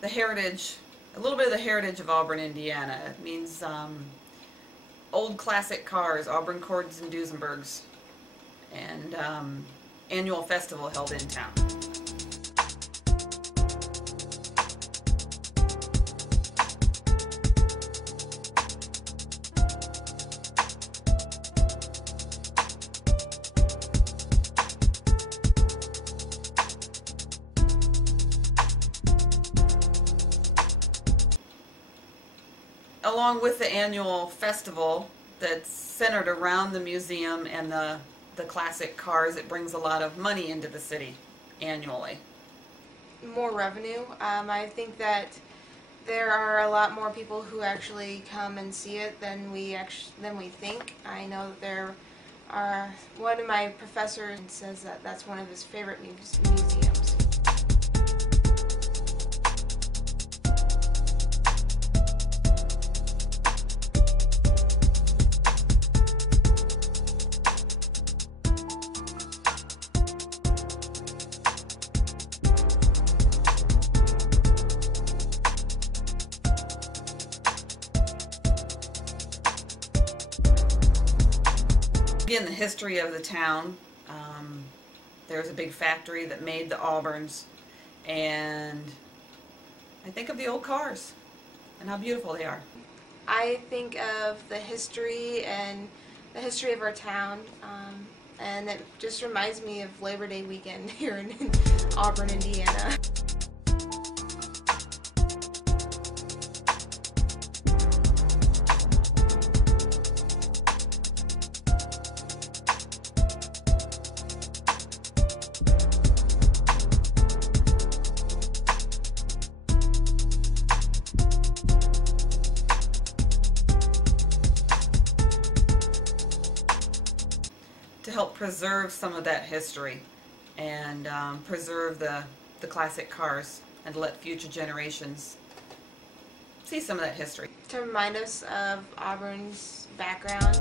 The heritage, a little bit of the heritage of Auburn, Indiana. It means old classic cars, Auburn Cords and Duesenbergs, and annual festival held in town. Along with the annual festival that's centered around the museum and the classic cars, it brings a lot of money into the city annually. More revenue. I think that there are a lot more people who actually come and see it than we think. I know that there are, one of my professors says that that's one of his favorite museums. In the history of the town, there's a big factory that made the Auburns, and I think of the old cars and how beautiful they are. I think of the history and the history of our town, and it just reminds me of Labor Day weekend here in Auburn, Indiana. To help preserve some of that history and preserve the classic cars and let future generations see some of that history. To remind us of Auburn's background.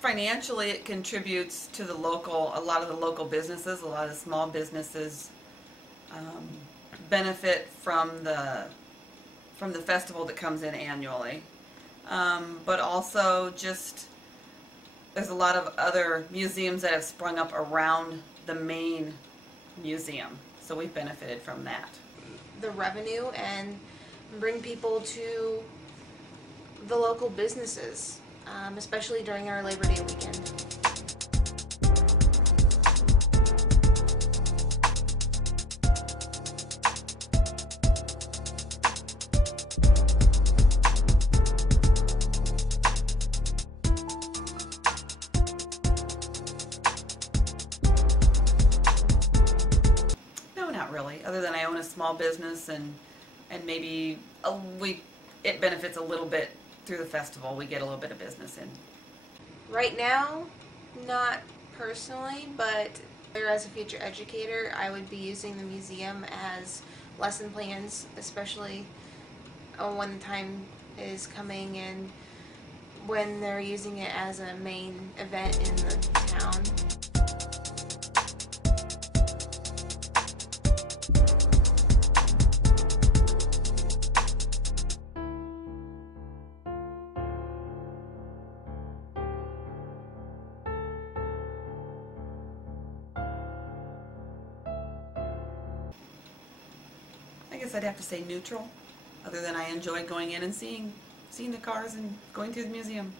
Financially, it contributes to a lot of the local businesses. A lot of the small businesses benefit from the festival that comes in annually. But also just there's a lot of other museums that have sprung up around the main museum. So we've benefited from that. The revenue and bring people to the local businesses. Especially during our Labor Day weekend. No, not really. Other than I own a small business and maybe it benefits a little bit. Through the festival, we get a little bit of business in. Right now, not personally, but as a future educator, I would be using the museum as lesson plans, especially when the time is coming and when they're using it as a main event in the town. I guess I'd have to say neutral, other than I enjoy going in and seeing the cars and going through the museum.